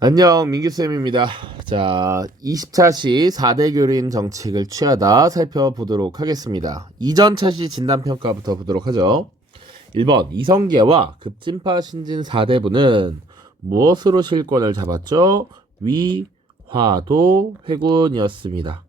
안녕, 민규쌤입니다. 자, 20차시 4대 교린 정책을 취하다 살펴보도록 하겠습니다. 이전 차시 진단평가부터 보도록 하죠. 1번, 이성계와 급진파 신진 4대부는 무엇으로 실권을 잡았죠? 위, 화도, 회군이었습니다.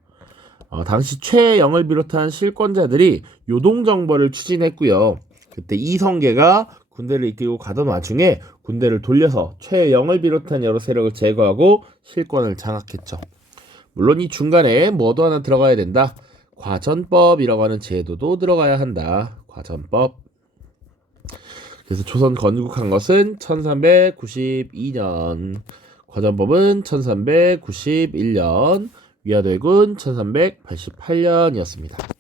당시 최영을 비롯한 실권자들이 요동정벌을 추진했고요. 그때 이성계가 군대를 이끌고 가던 와중에 군대를 돌려서 최영을 비롯한 여러 세력을 제거하고 실권을 장악했죠. 물론 이 중간에 뭐도 하나 들어가야 된다. 과전법이라고 하는 제도도 들어가야 한다. 과전법. 그래서 조선 건국한 것은 1392년, 과전법은 1391년, 위화도해군 1388년이었습니다.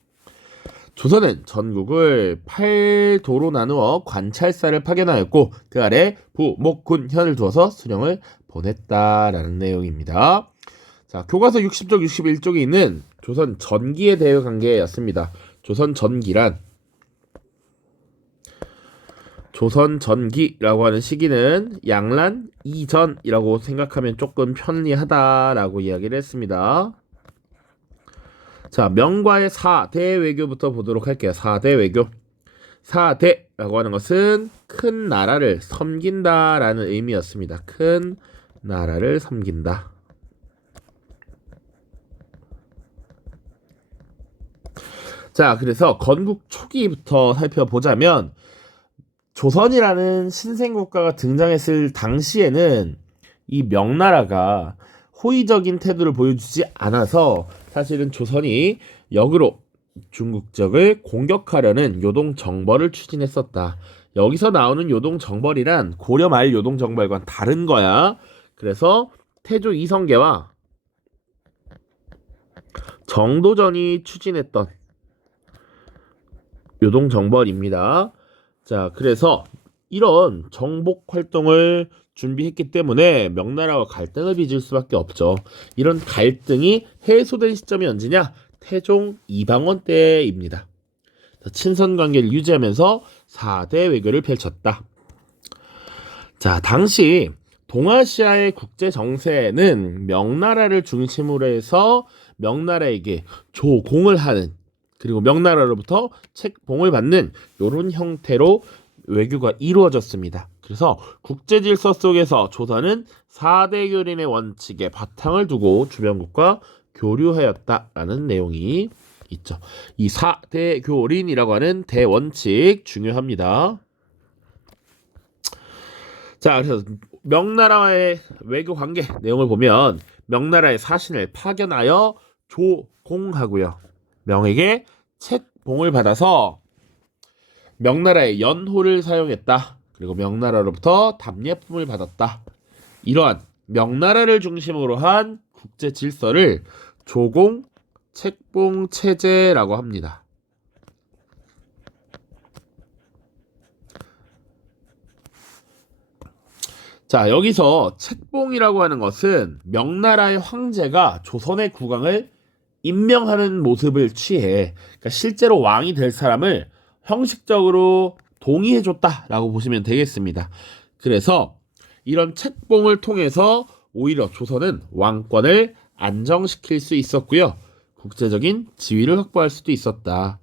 조선은 전국을 8도로 나누어 관찰사를 파견하였고 그 아래 부, 목, 군, 현을 두어서 수령을 보냈다라는 내용입니다. 자, 교과서 60쪽, 61쪽에 있는 조선 전기에 대해 관계였습니다. 조선 전기라고 하는 시기는 양란 이전이라고 생각하면 조금 편리하다라고 이야기를 했습니다. 자, 명과의 4대 외교부터 보도록 할게요. 4대 외교. 4대라고 하는 것은 큰 나라를 섬긴다라는 의미였습니다. 큰 나라를 섬긴다. 자, 그래서 건국 초기부터 살펴보자면 조선이라는 신생국가가 등장했을 당시에는 이 명나라가 호의적인 태도를 보여주지 않아서 사실은 조선이 역으로 중국적을 공격하려는 요동정벌을 추진했었다. 여기서 나오는 요동정벌이란 고려 말 요동정벌과는 다른 거야. 그래서 태조 이성계와 정도전이 추진했던 요동정벌입니다. 자, 그래서 이런 정복 활동을 준비했기 때문에 명나라와 갈등을 빚을 수밖에 없죠. 이런 갈등이 해소된 시점이 언제냐? 태종 이방원 때입니다. 친선 관계를 유지하면서 4대 외교를 펼쳤다. 자, 당시 동아시아의 국제 정세는 명나라를 중심으로 해서 명나라에게 조공을 하는, 그리고 명나라로부터 책봉을 받는 이런 형태로 외교가 이루어졌습니다. 그래서 국제 질서 속에서 조선은 4대 교린의 원칙에 바탕을 두고 주변국과 교류하였다라는 내용이 있죠. 이 4대 교린이라고 하는 대원칙 중요합니다. 자, 그래서 명나라와의 외교 관계 내용을 보면 명나라의 사신을 파견하여 조공하고요. 명에게 책봉을 받아서 명나라의 연호를 사용했다. 그리고 명나라로부터 답례품을 받았다. 이러한 명나라를 중심으로 한 국제 질서를 조공, 책봉 체제라고 합니다. 자, 여기서 책봉이라고 하는 것은 명나라의 황제가 조선의 국왕을 임명하는 모습을 취해, 그러니까 실제로 왕이 될 사람을 형식적으로 동의해줬다라고 보시면 되겠습니다. 그래서 이런 책봉을 통해서 오히려 조선은 왕권을 안정시킬 수 있었고요. 국제적인 지위를 확보할 수도 있었다.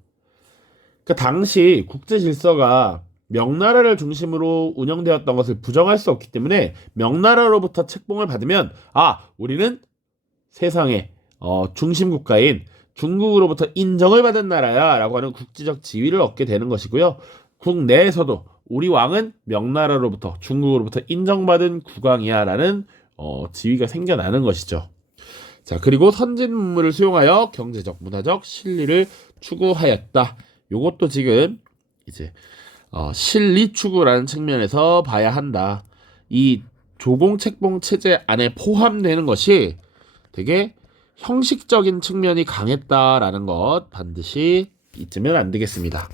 그러니까 당시 국제 질서가 명나라를 중심으로 운영되었던 것을 부정할 수 없기 때문에 명나라로부터 책봉을 받으면 우리는 세상의 중심 국가인 중국으로부터 인정을 받은 나라야 라고 하는 국제적 지위를 얻게 되는 것이고요. 국내에서도 우리 왕은 명나라로부터 중국으로부터 인정받은 국왕이야 라는 지위가 생겨나는 것이죠. 자, 그리고 선진 문물을 수용하여 경제적, 문화적 실리를 추구하였다. 요것도 지금 이제 실리 추구라는 측면에서 봐야 한다. 이 조공 책봉 체제 안에 포함되는 것이 되게 형식적인 측면이 강했다라는 것 반드시 잊으면 안 되겠습니다.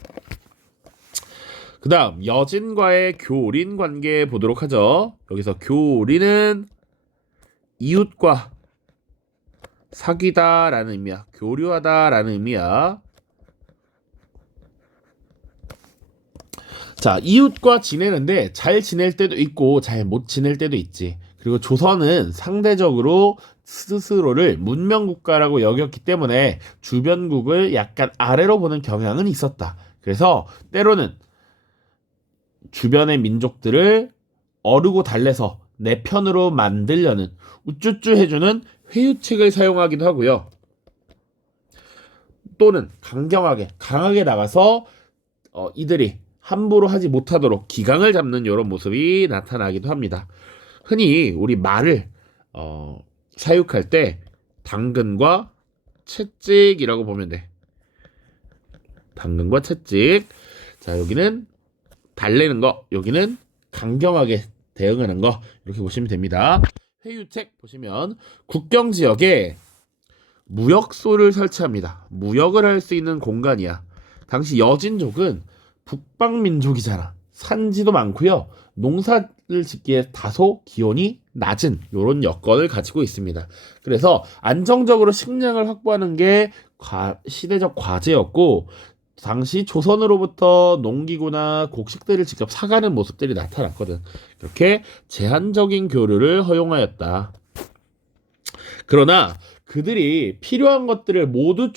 그 다음 여진과의 교린 관계 보도록 하죠. 여기서 교린은 이웃과 사귀다라는 의미야. 교류하다라는 의미야. 자, 이웃과 지내는데 잘 지낼 때도 있고 잘 못 지낼 때도 있지. 그리고 그리고 조선은 상대적으로 스스로를 문명국가라고 여겼기 때문에 주변국을 약간 아래로 보는 경향은 있었다. 그래서 때로는 주변의 민족들을 어르고 달래서 내 편으로 만들려는 우쭈쭈 해주는 회유책을 사용하기도 하고요. 또는 강하게 나가서 이들이 함부로 하지 못하도록 기강을 잡는 이런 모습이 나타나기도 합니다. 흔히 우리 말을 사육할 때 당근과 채찍이라고 보면 돼. 당근과 채찍. 자, 여기는 달래는 거, 여기는 강경하게 대응하는 거, 이렇게 보시면 됩니다. 회유책 보시면 국경 지역에 무역소를 설치합니다. 무역을 할 수 있는 공간이야. 당시 여진족은 북방민족이잖아. 산지도 많고요. 농사를 짓기에 다소 기온이 낮은 이런 여건을 가지고 있습니다. 그래서 안정적으로 식량을 확보하는 게 시대적 과제였고, 당시 조선으로부터 농기구나 곡식들을 직접 사가는 모습들이 나타났거든. 이렇게 제한적인 교류를 허용하였다. 그러나 그들이 필요한 것들을 모두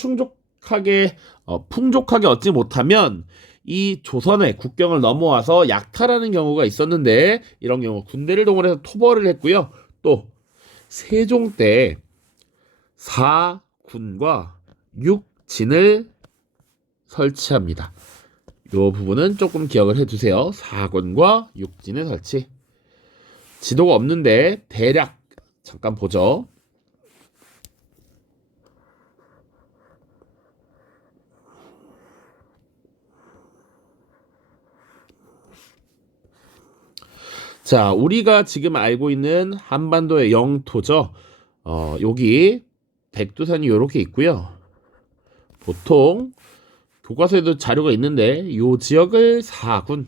풍족하게 얻지 못하면 이 조선의 국경을 넘어와서 약탈하는 경우가 있었는데, 이런 경우 군대를 동원해서 토벌을 했고요. 또 세종 때 4군과 6진을 설치합니다. 이 부분은 조금 기억을 해두세요. 4군과 6진의 설치. 지도가 없는데 대략 잠깐 보죠. 자, 우리가 지금 알고 있는 한반도의 영토죠. 여기 백두산이 이렇게 있고요. 보통 교과서에도 자료가 있는데 요 지역을 4군,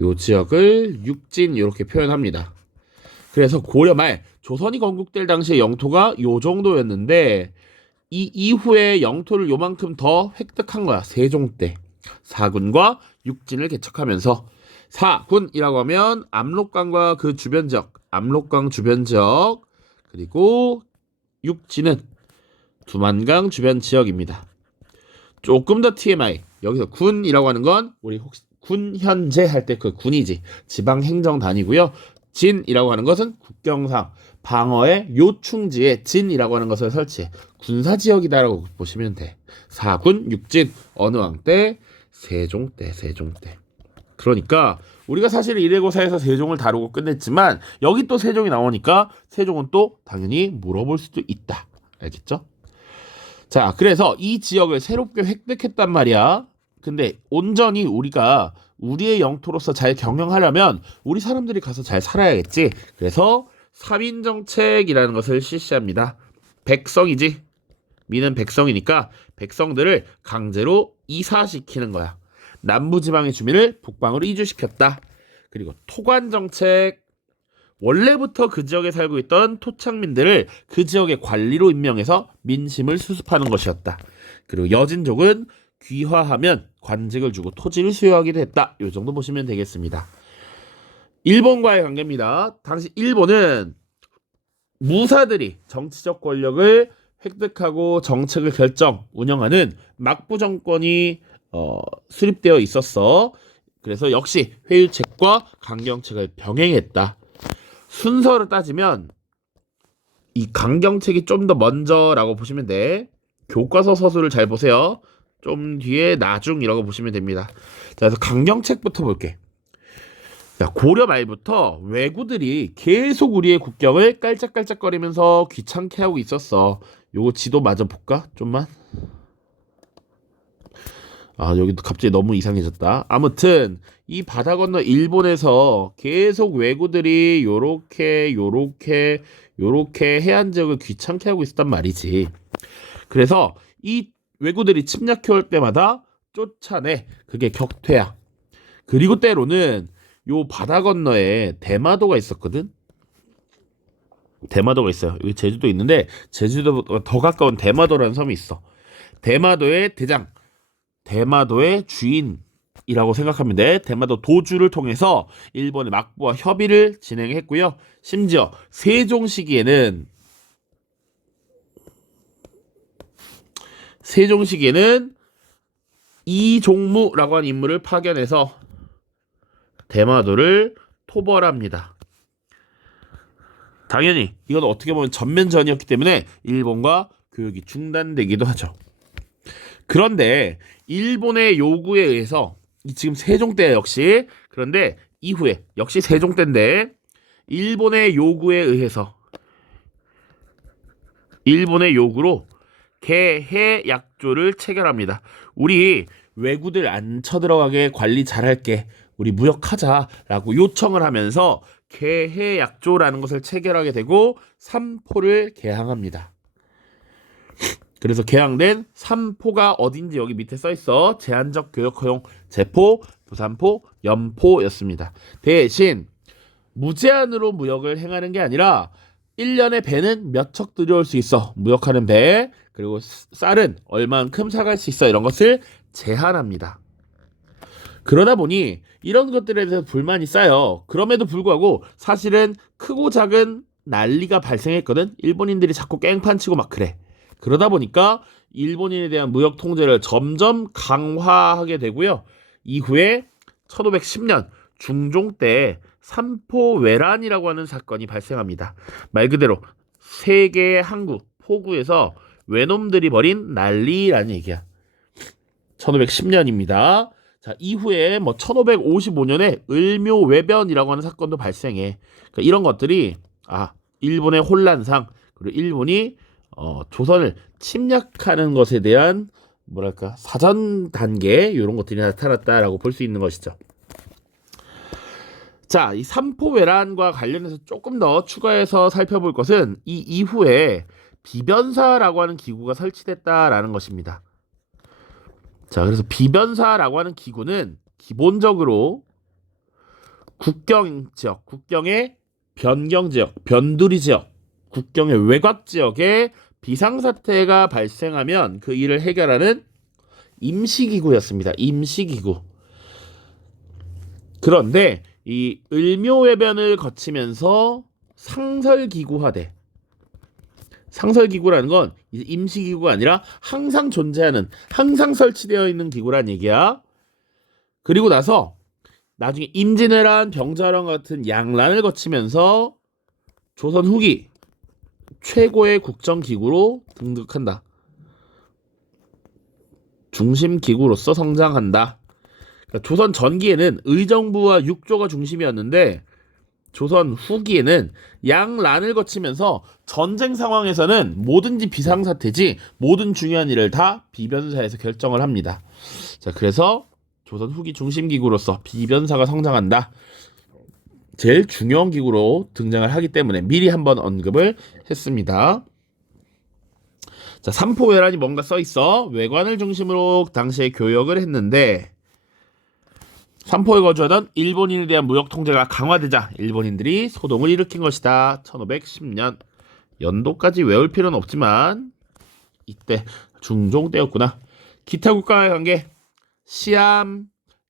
요 지역을 6진 이렇게 표현합니다. 그래서 고려 말 조선이 건국될 당시의 영토가 요 정도였는데, 이 이후에 영토를 요만큼 더 획득한 거야. 세종 때 4군과 6진을 개척하면서. 4군이라고 하면 압록강과 그 주변 지역, 압록강 주변 지역, 그리고 6진은 두만강 주변 지역입니다. 조금 더 TMI. 여기서 군이라고 하는 건 우리 혹시 군 현재 할 때 그 군이지, 지방행정단이고요. 진이라고 하는 것은 국경상 방어의 요충지에 진이라고 하는 것을 설치해 군사지역이다라고 보시면 돼. 4군 6진. 어느 왕 때? 세종 때. 그러니까 우리가 사실 1회고사에서 세종을 다루고 끝냈지만, 여기 또 세종이 나오니까 세종은 또 당연히 물어볼 수도 있다. 알겠죠? 자, 그래서 이 지역을 새롭게 획득했단 말이야. 근데 온전히 우리가 우리의 영토로서 잘 경영하려면 우리 사람들이 가서 잘 살아야겠지. 그래서 사민정책이라는 것을 실시합니다. 백성이지. 민은 백성이니까 백성들을 강제로 이사시키는 거야. 남부지방의 주민을 북방으로 이주시켰다. 그리고 토관정책. 원래부터 그 지역에 살고 있던 토착민들을 그 지역의 관리로 임명해서 민심을 수습하는 것이었다. 그리고 여진족은 귀화하면 관직을 주고 토지를 수여하기도 했다. 이 정도 보시면 되겠습니다. 일본과의 관계입니다. 당시 일본은 무사들이 정치적 권력을 획득하고 정책을 운영하는 막부 정권이 수립되어 있었어. 그래서 역시 회유책과 강경책을 병행했다. 순서를 따지면 이 강경책이 좀 더 먼저라고 보시면 돼. 교과서 서술을 잘 보세요. 좀 뒤에 나중이라고 보시면 됩니다. 자, 그래서 강경책부터 볼게. 자, 고려 말부터 왜구들이 계속 우리의 국경을 깔짝깔짝거리면서 귀찮게 하고 있었어. 요거 지도 마저 볼까? 좀만. 여기도 갑자기 너무 이상해졌다. 아무튼 이 바다 건너 일본에서 계속 왜구들이 요렇게 해안 지역을 귀찮게 하고 있었단 말이지. 그래서 이 왜구들이 침략해 올 때마다 쫓아내. 그게 격퇴야. 그리고 때로는 요 바다 건너에 대마도가 있었거든. 대마도가 있어요. 여기 제주도 있는데 제주도보다 더 가까운 대마도라는 섬이 있어. 대마도의 대장, 대마도의 주인, 이라고 생각하면 돼. 대마도 도주를 통해서 일본의 막부와 협의를 진행했고요. 심지어 세종 시기에는 이종무라고 하는 인물을 파견해서 대마도를 토벌합니다. 당연히 이건 어떻게 보면 전면전이었기 때문에 일본과 교역이 중단되기도 하죠. 그런데 일본의 요구에 의해서 지금 세종 때 역시, 그런데 이후에 역시 세종 때인데 일본의 요구에 의해서, 일본의 요구로 개해약조를 체결합니다. 우리 왜구들 안 쳐들어가게 관리 잘할게, 우리 무역하자라고 요청을 하면서 개해약조라는 것을 체결하게 되고 삼포를 개항합니다. 그래서 개항된 삼포가 어딘지 여기 밑에 써있어. 제한적 교역 허용 제포, 부산포, 연포였습니다. 대신 무제한으로 무역을 행하는 게 아니라 1년에 배는 몇 척 들여올 수 있어, 무역하는 배, 그리고 쌀은 얼만큼 사갈 수 있어, 이런 것을 제한합니다. 그러다 보니 이런 것들에 대해서 불만이 쌓여. 그럼에도 불구하고 사실은 크고 작은 난리가 발생했거든. 일본인들이 자꾸 깽판치고 막 그래. 그러다 보니까 일본인에 대한 무역 통제를 점점 강화하게 되고요. 이후에 1510년 중종 때 삼포외란이라고 하는 사건이 발생합니다. 말 그대로 세계의 항구, 포구에서 외놈들이 벌인 난리라는 얘기야. 1510년입니다. 자, 이후에 1555년에 을묘외변이라고 하는 사건도 발생해. 그러니까 이런 것들이 일본의 혼란상, 그리고 일본이 조선을 침략하는 것에 대한 뭐랄까 사전 단계, 이런 것들이 나타났다라고 볼 수 있는 것이죠. 자, 이 삼포외란과 관련해서 조금 더 추가해서 살펴볼 것은 이 이후에 비변사라고 하는 기구가 설치됐다라는 것입니다. 자, 그래서 비변사라고 하는 기구는 기본적으로 국경 지역, 국경의 변경 지역, 변두리 지역, 국경의 외곽 지역에 비상사태가 발생하면 그 일을 해결하는 임시기구였습니다. 임시기구. 그런데 이 을묘외변을 거치면서 상설기구화돼. 상설기구라는 건 임시기구가 아니라 항상 존재하는, 항상 설치되어 있는 기구란 얘기야. 그리고 나서 나중에 임진왜란, 병자랑 같은 양란을 거치면서 조선 후기 최고의 국정기구로 등극한다. 중심기구로서 성장한다. 그러니까 조선 전기에는 의정부와 육조가 중심이었는데 조선 후기에는 양란을 거치면서 전쟁 상황에서는 뭐든지 비상사태지 모든 중요한 일을 다 비변사에서 결정을 합니다. 자, 그래서 조선 후기 중심기구로서 비변사가 성장한다. 제일 중요한 기구로 등장을 하기 때문에 미리 한번 언급을 했습니다. 자, 삼포외란이 뭔가 써있어. 외관을 중심으로 당시에 교역을 했는데 삼포에 거주하던 일본인에 대한 무역 통제가 강화되자 일본인들이 소동을 일으킨 것이다. 1510년. 연도까지 외울 필요는 없지만 이때 중종 때였구나. 기타 국가와의 관계. 시암,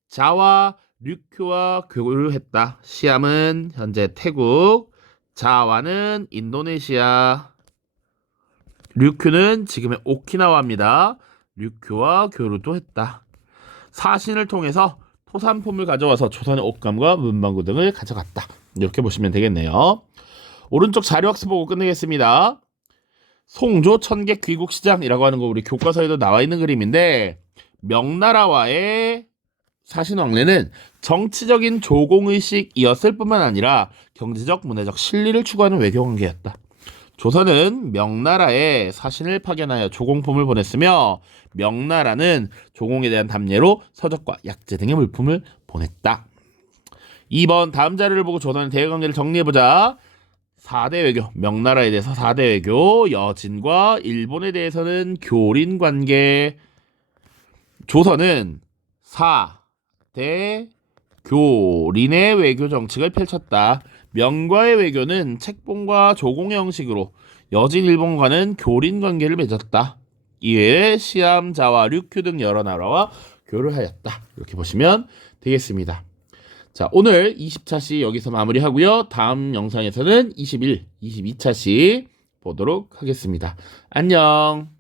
자와, 류큐와 교류했다. 시암은 현재 태국, 자와는 인도네시아, 류큐는 지금의 오키나와입니다. 류큐와 교류도 했다. 사신을 통해서 토산품을 가져와서 조선의 옷감과 문방구 등을 가져갔다. 이렇게 보시면 되겠네요. 오른쪽 자료학습 보고 끝내겠습니다. 송조 천객 귀국시장이라고 하는 거 우리 교과서에도 나와 있는 그림인데, 명나라와의 사신왕래는 정치적인 조공의식이었을 뿐만 아니라 경제적, 문화적 신리를 추구하는 외교관계였다. 조선은 명나라에 사신을 파견하여 조공품을 보냈으며 명나라는 조공에 대한 답례로 서적과 약재 등의 물품을 보냈다. 2번 다음 자료를 보고 조선의 대외관계를 정리해보자. 4대 외교, 명나라에 대해서 4대 외교, 여진과 일본에 대해서는 교린관계. 조선은 4대 교린의 외교 정책을 펼쳤다. 명과의 외교는 책봉과 조공의 형식으로, 여진 일본과는 교린 관계를 맺었다. 이외에 시암, 자와, 류큐 등 여러 나라와 교류하였다. 이렇게 보시면 되겠습니다. 자, 오늘 20차시 여기서 마무리하고요. 다음 영상에서는 21, 22차시 보도록 하겠습니다. 안녕.